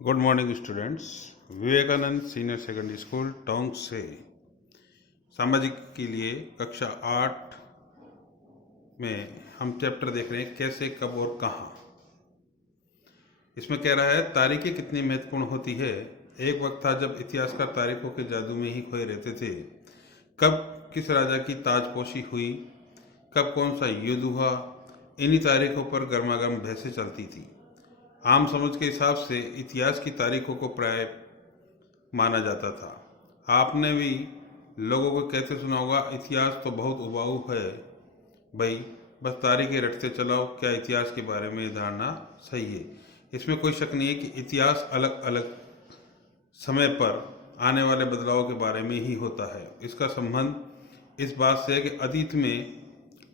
Good morning students. Vivekananda senior secondary school Tonk से सामाजिक के लिए कक्षा 8 में हम चैप्टर देख रहे हैं कैसे, कब और कहाँ। इसमें कह रहा है तारीखें कितनी महत्वपूर्ण होती है। एक वक्त था जब इतिहासकार तारीखों के जादू में ही खोए रहते थे। कब किस राजा की ताजपोशी हुई, कब कौन सा युद्ध हुआ, इन्हीं तारीखों पर गर्मागर्म बहसें चलती थी। आम समझ के हिसाब से इतिहास की तारीखों को प्राय माना जाता था। आपने भी लोगों को कहते सुना होगा, इतिहास तो बहुत उबाऊ है भाई, बस तारीखें रटते चलाओ, क्या इतिहास के बारे में धारणा सही है। इसमें कोई शक नहीं है कि इतिहास अलग अलग समय पर आने वाले बदलाव के बारे में ही होता है। इसका संबंध इस बात से है कि अतीत में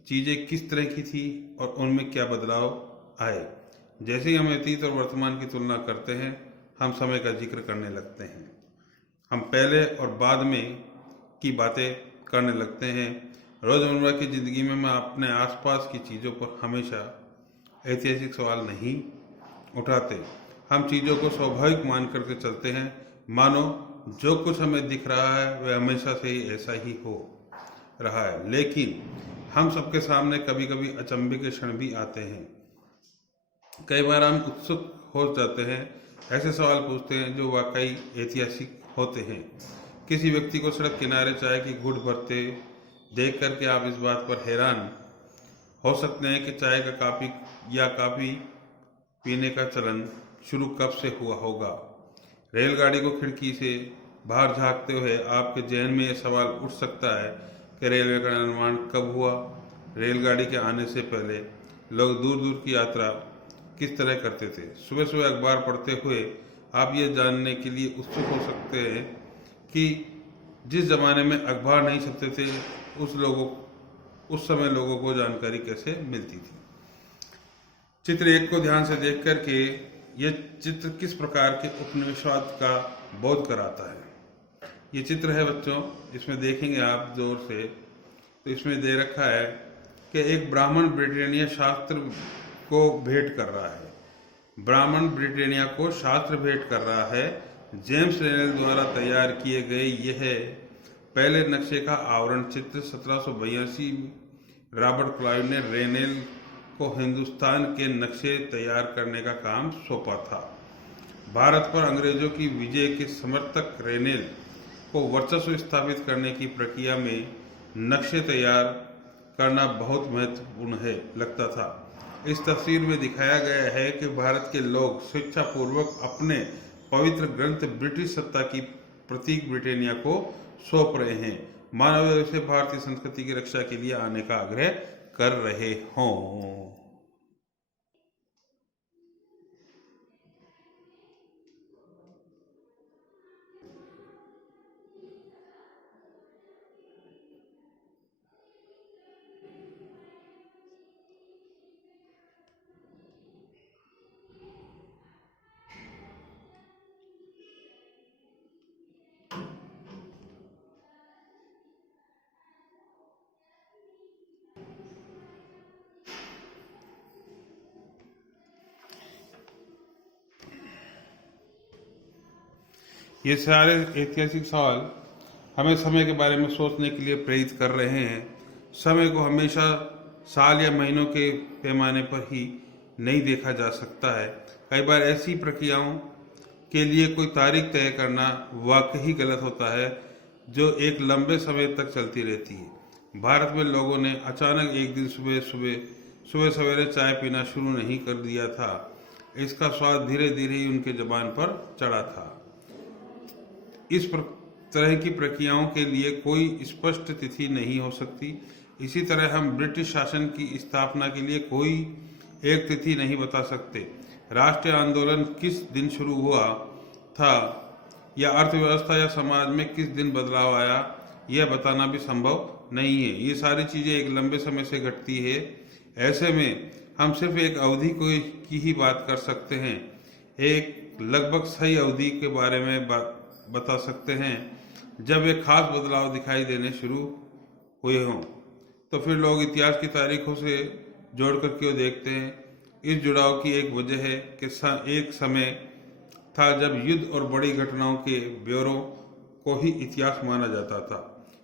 चीज़ें किस तरह की थी और उनमें क्या बदलाव आए। जैसे ही हम अतीत और वर्तमान की तुलना करते हैं, हम समय का जिक्र करने लगते हैं। हम पहले और बाद में की बातें करने लगते हैं। रोज़मर्रा की ज़िंदगी में हम अपने आसपास की चीज़ों पर हमेशा ऐतिहासिक सवाल नहीं उठाते। हम चीज़ों को स्वाभाविक मान करके चलते हैं, मानो जो कुछ हमें दिख रहा है वह हमेशा से ही ऐसा ही हो रहा है। लेकिन हम सबके सामने कभी कभी अचंभे के क्षण भी आते हैं। कई बार हम उत्सुक हो जाते हैं, ऐसे सवाल पूछते हैं जो वाकई ऐतिहासिक होते हैं। किसी व्यक्ति को सड़क किनारे चाय की घूंट भरते देख करके आप इस बात पर हैरान हो सकते हैं कि चाय का कॉफी पीने का चलन शुरू कब से हुआ होगा। रेलगाड़ी को खिड़की से बाहर झांकते हुए आपके जहन में यह सवाल उठ सकता है कि रेलवे का निर्माण कब हुआ। रेलगाड़ी के आने से पहले लोग दूर दूर की यात्रा किस तरह करते थे। सुबह सुबह अखबार पढ़ते हुए आप ये जानने के लिए उत्सुक हो सकते हैं कि जिस जमाने में अखबार नहीं छपते थे उस समय लोगों को जानकारी कैसे मिलती थी। चित्र 1 को ध्यान से देख करके ये चित्र किस प्रकार के उपनिवेशवाद का बोध कराता है। ये चित्र है बच्चों, इसमें देखेंगे आप जोर से, तो इसमें दे रखा है कि एक ब्राह्मण ब्रिटेनिया शास्त्र को भेंट कर रहा है। ब्राह्मण ब्रिटेनिया को शास्त्र भेंट कर रहा है। जेम्स रेनेल द्वारा तैयार किए गए यह पहले नक्शे का आवरण चित्र 1782 रॉबर्ट क्लाइव ने रेनेल को हिंदुस्तान के नक्शे तैयार करने का काम सौंपा था। भारत पर अंग्रेजों की विजय के समर्थक रेनेल को वर्चस्व स्थापित करने की प्रक्रिया में नक्शे तैयार करना बहुत महत्वपूर्ण है लगता था। इस तस्वीर में दिखाया गया है कि भारत के लोग स्वेच्छापूर्वक अपने पवित्र ग्रंथ ब्रिटिश सत्ता की प्रतीक ब्रिटेनिया को सौंप रहे हैं, मानव से भारतीय संस्कृति की रक्षा के लिए आने का आग्रह कर रहे हों। ये सारे ऐतिहासिक सवाल हमें समय के बारे में सोचने के लिए प्रेरित कर रहे हैं। समय को हमेशा साल या महीनों के पैमाने पर ही नहीं देखा जा सकता है। कई बार ऐसी प्रक्रियाओं के लिए कोई तारीख तय करना वाकई गलत होता है जो एक लंबे समय तक चलती रहती है। भारत में लोगों ने अचानक एक दिन सुबह सवेरे चाय पीना शुरू नहीं कर दिया था। इसका स्वाद धीरे धीरे ही उनके जबान पर चढ़ा था। इस तरह की प्रक्रियाओं के लिए कोई स्पष्ट तिथि नहीं हो सकती। इसी तरह हम ब्रिटिश शासन की स्थापना के लिए कोई एक तिथि नहीं बता सकते। राष्ट्रीय आंदोलन किस दिन शुरू हुआ था या अर्थव्यवस्था या समाज में किस दिन बदलाव आया, यह बताना भी संभव नहीं है। ये सारी चीज़ें एक लंबे समय से घटती है। ऐसे में हम सिर्फ एक अवधि की ही बात कर सकते हैं, एक लगभग सही अवधि के बारे में बता सकते हैं। जब एक खास बदलाव दिखाई देने शुरू हुए हों तो फिर लोग इतिहास की तारीखों से जोड़ कर क्यों देखते हैं। इस जुड़ाव की एक वजह है कि एक समय था जब युद्ध और बड़ी घटनाओं के ब्यौरों को ही इतिहास माना जाता था।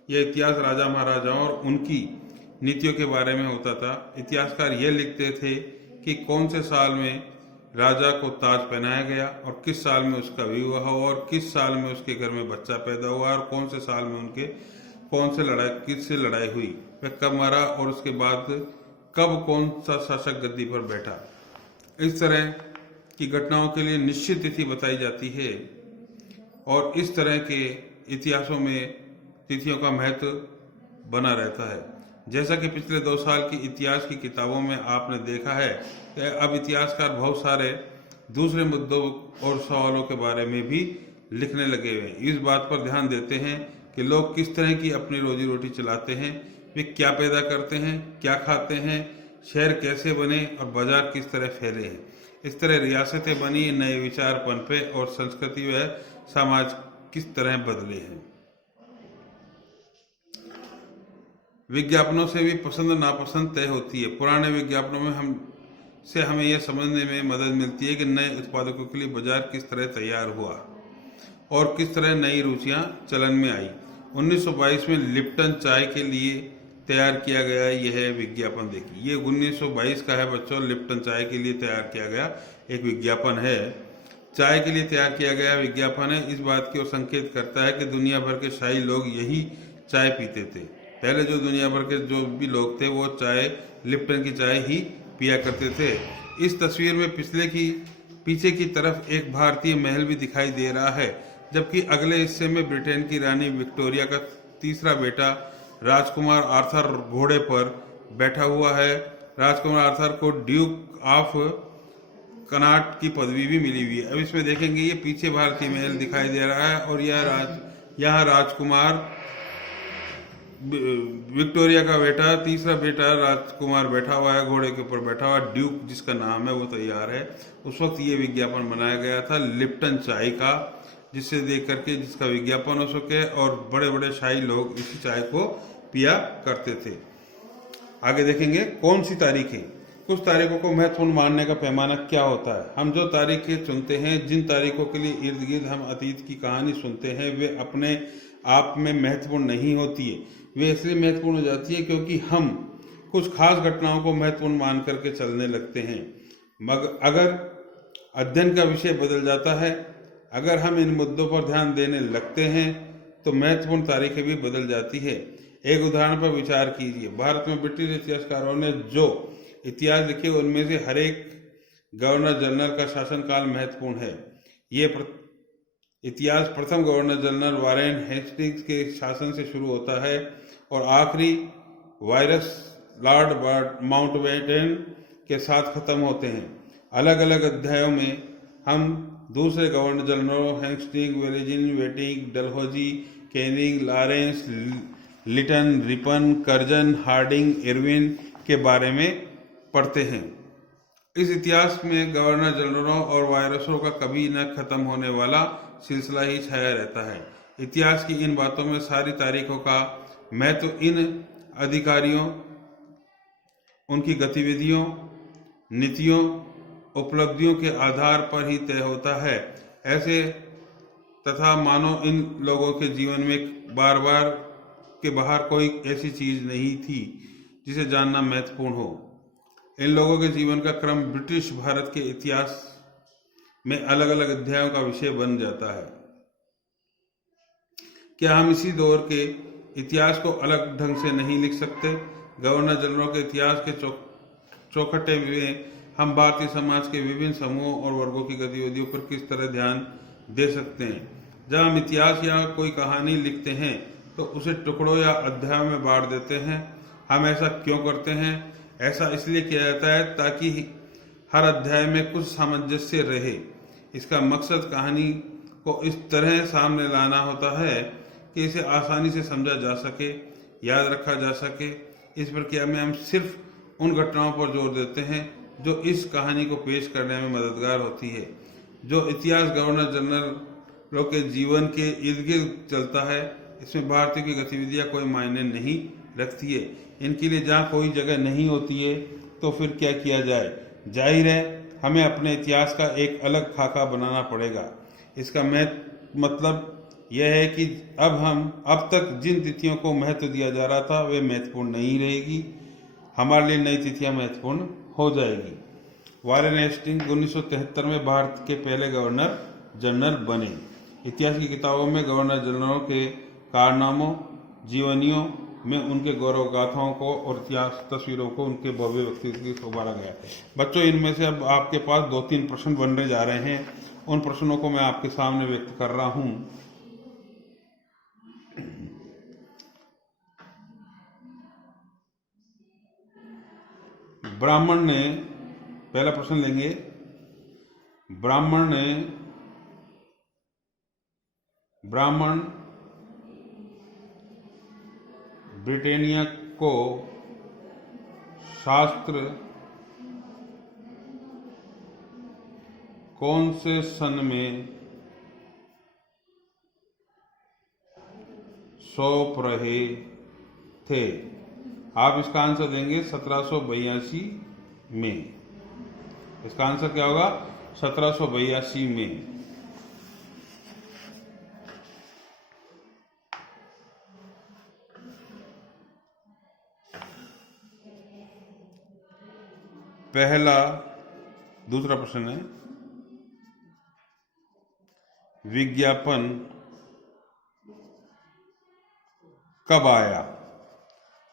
यह इतिहास राजा महाराजाओं और उनकी नीतियों के बारे में होता था। इतिहासकार यह लिखते थे कि कौन से साल में राजा को ताज पहनाया गया और किस साल में उसका विवाह हुआ और किस साल में उसके घर में बच्चा पैदा हुआ और कौन से साल में उनके किससे लड़ाई हुई, वह कब मरा और उसके बाद कब कौन सा शासक गद्दी पर बैठा। इस तरह की घटनाओं के लिए निश्चित तिथि बताई जाती है और इस तरह के इतिहासों में तिथियों का महत्व बना रहता है। जैसा कि पिछले 2 साल की इतिहास की किताबों में आपने देखा है कि अब इतिहासकार बहुत सारे दूसरे मुद्दों और सवालों के बारे में भी लिखने लगे हुए हैं। इस बात पर ध्यान देते हैं कि लोग किस तरह की अपनी रोजी रोटी चलाते हैं, वे क्या पैदा करते हैं, क्या खाते हैं, शहर कैसे बने और बाजार किस तरह फैले हैं। इस तरह रियासतें बनी, नए विचार पनपे और संस्कृति व समाज किस तरह बदले हैं। विज्ञापनों से भी पसंद नापसंद तय होती है। पुराने विज्ञापनों में हमें यह समझने में मदद मिलती है कि नए उत्पादकों के लिए बाजार किस तरह तैयार हुआ और किस तरह नई रुचियां चलन में आई। 1922 में लिप्टन चाय के लिए तैयार किया गया यह विज्ञापन देखिए। ये 1922 का है बच्चों, लिप्टन चाय के लिए तैयार किया गया एक विज्ञापन है। चाय के लिए तैयार किया गया विज्ञापन है। इस बात की ओर संकेत करता है कि दुनिया भर के शाही लोग यही चाय पीते थे। पहले जो दुनिया भर के जो भी लोग थे वो चाय, लिप्टन की चाय ही पिया करते थे। इस तस्वीर में पीछे की तरफ एक भारतीय महल भी दिखाई दे रहा है, जबकि अगले हिस्से में ब्रिटेन की रानी विक्टोरिया का तीसरा बेटा राजकुमार आर्थर घोड़े पर बैठा हुआ है। राजकुमार आर्थर को ड्यूक ऑफ कनाट की पदवी भी मिली हुई है। अब इसमें देखेंगे ये पीछे भारतीय महल दिखाई दे रहा है और यहाँ राजकुमार विक्टोरिया का बेटा, तीसरा बेटा राजकुमार बैठा हुआ है, घोड़े के ऊपर बैठा हुआ, ड्यूक जिसका नाम है वो तैयार है। उस वक्त ये विज्ञापन बनाया गया था लिप्टन चाय का, जिससे देख करके जिसका विज्ञापन हो सके और बड़े बड़े शाही लोग इसी चाय को पिया करते थे। आगे देखेंगे कौन सी तारीखें। कुछ तारीखों को महत्वपूर्ण मानने का पैमाना क्या होता है। हम जो तारीखें चुनते हैं, जिन तारीखों के लिए इर्द गिर्द हम अतीत की कहानी सुनते हैं, वे अपने आप में महत्वपूर्ण नहीं होती है। वे इसलिए महत्वपूर्ण हो जाती है क्योंकि हम कुछ खास घटनाओं को महत्वपूर्ण मान करके चलने लगते हैं। मगर अगर अध्ययन का विषय बदल जाता है, अगर हम इन मुद्दों पर ध्यान देने लगते हैं, तो महत्वपूर्ण तारीखें भी बदल जाती है। एक उदाहरण पर विचार कीजिए। भारत में ब्रिटिश इतिहासकारों ने जो इतिहास लिखे उनमें से हर एक गवर्नर जनरल का शासनकाल महत्वपूर्ण है। ये इतिहास प्रथम गवर्नर जनरल वारेन हेस्टिंग्स के शासन से शुरू होता है और आखिरी वायरस लॉर्ड माउंटबेटन के साथ खत्म होते हैं। अलग अलग अध्यायों में हम दूसरे गवर्नर जनरलों हेस्टिंग्स, वेलिंगटन, वेटिंग, Dalhousie, Canning, Lawrence, Lytton, Ripon, Curzon, Hardinge, Irwin के बारे में पढ़ते हैं। इस इतिहास में गवर्नर जनरलों और वायरसों का कभी न खत्म होने वाला सिलसिला ही छाया रहता है। इतिहास की इन बातों में सारी तारीखों का महत्व इन अधिकारियों, उनकी गतिविधियों, नीतियों, उपलब्धियों के आधार पर ही तय होता है। ऐसे तथा मानो इन लोगों के जीवन में बार के बाहर कोई ऐसी चीज नहीं थी जिसे जानना महत्वपूर्ण हो। इन लोगों के जीवन का क्रम ब्रिटिश भारत के इतिहास में अलग अलग अध्यायों का विषय बन जाता है। क्या हम इसी दौर के इतिहास को अलग ढंग से नहीं लिख सकते? गवर्नर जनरलों के इतिहास के चौखटे में हम भारतीय समाज के विभिन्न समूहों और वर्गों की गतिविधियों पर किस तरह ध्यान दे सकते हैं। जब हम इतिहास या कोई कहानी लिखते हैं तो उसे टुकड़ों या अध्यायों में बांट देते हैं। हम ऐसा क्यों करते हैं? ऐसा इसलिए किया जाता है ताकि हर अध्याय में कुछ सामंजस्य रहे। इसका मकसद कहानी को इस तरह सामने लाना होता है कि इसे आसानी से समझा जा सके, याद रखा जा सके। इस प्रक्रिया में हम सिर्फ उन घटनाओं पर जोर देते हैं जो इस कहानी को पेश करने में मददगार होती है। जो इतिहास गवर्नर जनरलों के जीवन के इर्द गिर्द चलता है, इसमें भारतीयों की गतिविधियां कोई मायने नहीं रखती है। इनके लिए जहाँ कोई जगह नहीं होती है तो फिर क्या किया जाए? जाहिर है हमें अपने इतिहास का एक अलग खाका बनाना पड़ेगा। इसका मतलब यह है कि अब तक जिन तिथियों को महत्व दिया जा रहा था वे महत्वपूर्ण नहीं रहेगी, हमारे लिए नई तिथियां महत्वपूर्ण हो जाएगी। वारेन हेस्टिंग 1973 में भारत के पहले गवर्नर जनरल बने। इतिहास की किताबों में गवर्नर जनरलों के कारनामों, जीवनियों में उनके गौरव गाथाओं को और इतिहास तस्वीरों को उनके भव्य व्यक्तित्व को उभारा गया। बच्चों, इनमें से अब आपके पास 2-3 प्रश्न बनने जा रहे हैं। उन प्रश्नों को मैं आपके सामने व्यक्त कर रहा हूं। ब्राह्मण ने, पहला प्रश्न लेंगे, ब्राह्मण ब्रिटेनिया को शास्त्र कौन से सन में सौंप रहे थे? आप इसका आंसर देंगे 1782 में। इसका आंसर क्या होगा? 1782 में। दूसरा प्रश्न है, विज्ञापन कब आया?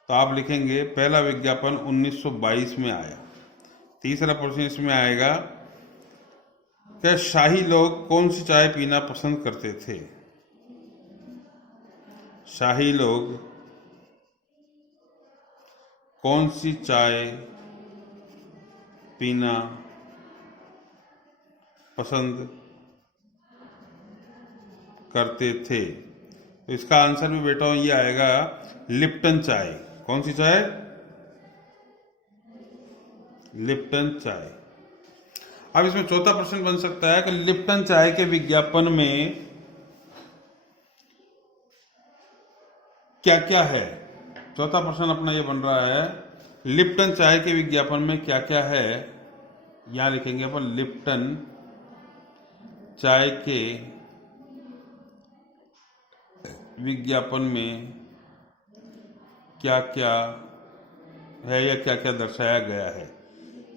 तो आप लिखेंगे पहला विज्ञापन 1922 में आया। तीसरा प्रश्न इसमें आएगा, क्या शाही लोग कौन सी चाय पीना पसंद करते थे? शाही लोग कौन सी चाय पीना पसंद करते थे? तो इसका आंसर भी बेटा ये आएगा, लिप्टन चाय। कौन सी चाय? लिप्टन चाय। अब इसमें चौथा प्रश्न बन सकता है कि लिप्टन चाय के विज्ञापन में क्या क्या है? चौथा प्रश्न अपना ये बन रहा है, लिप्टन चाय के विज्ञापन में क्या क्या है? यहां लिखेंगे अपन, लिप्टन चाय के विज्ञापन में क्या क्या है या क्या क्या दर्शाया गया है।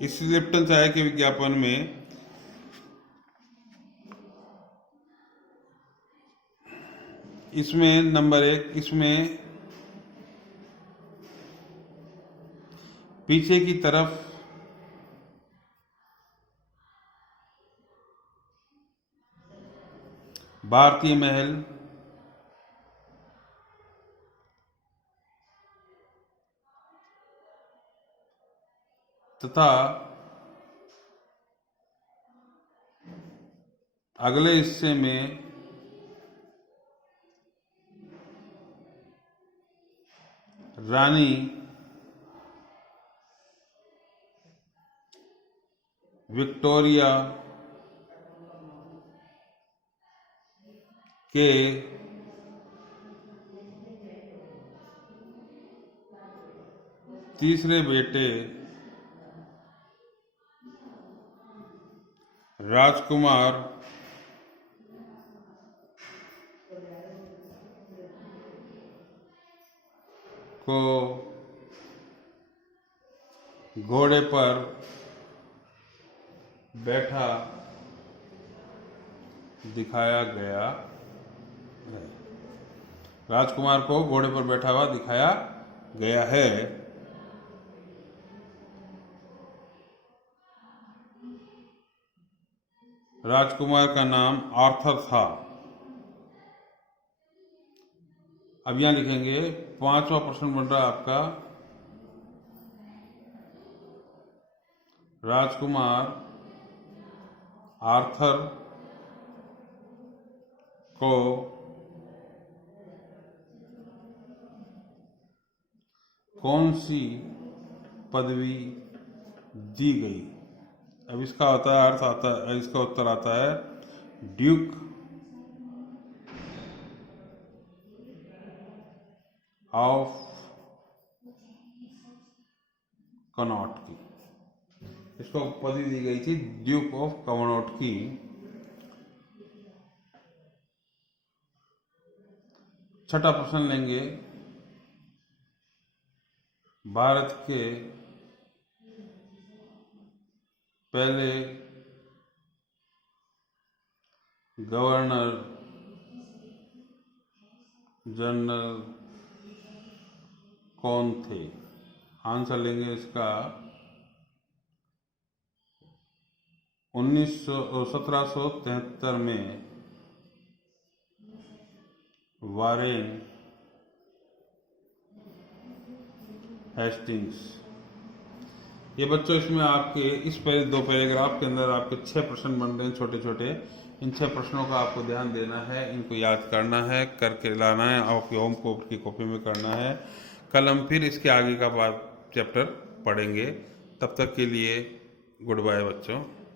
इस लिप्टन चाय के विज्ञापन में इसमें नंबर 1, इसमें पीछे की तरफ भारतीय महल तथा अगले हिस्से में रानी विक्टोरिया के तीसरे बेटे राजकुमार को घोड़े पर बैठा दिखाया गया है। राजकुमार को घोड़े पर बैठा हुआ दिखाया गया है। राजकुमार का नाम आर्थर था। अब यहां लिखेंगे, पांचवा प्रश्न बन रहा है आपका, राजकुमार आर्थर को कौन सी पदवी दी गई? अब इसका होता है अर्थ आता है, इसका उत्तर आता है ड्यूक ऑफ कनॉट की। इसको उपाधि दी गई थी ड्यूक ऑफ कवनॉट की। छठा प्रश्न लेंगे, भारत के पहले गवर्नर जनरल कौन थे? आंसर लेंगे इसका 1773 में वारेन हेस्टिंग्स। ये बच्चों इसमें आपके इस पहले 2 पैराग्राफ के अंदर आपके 6 प्रश्न बन रहे हैं छोटे छोटे। इन 6 प्रश्नों का आपको ध्यान देना है, इनको याद करना है, करके लाना है, आपके होम की कॉपी में करना है। कल हम फिर इसके आगे का चैप्टर पढ़ेंगे। तब तक के लिए गुड बाय बच्चों।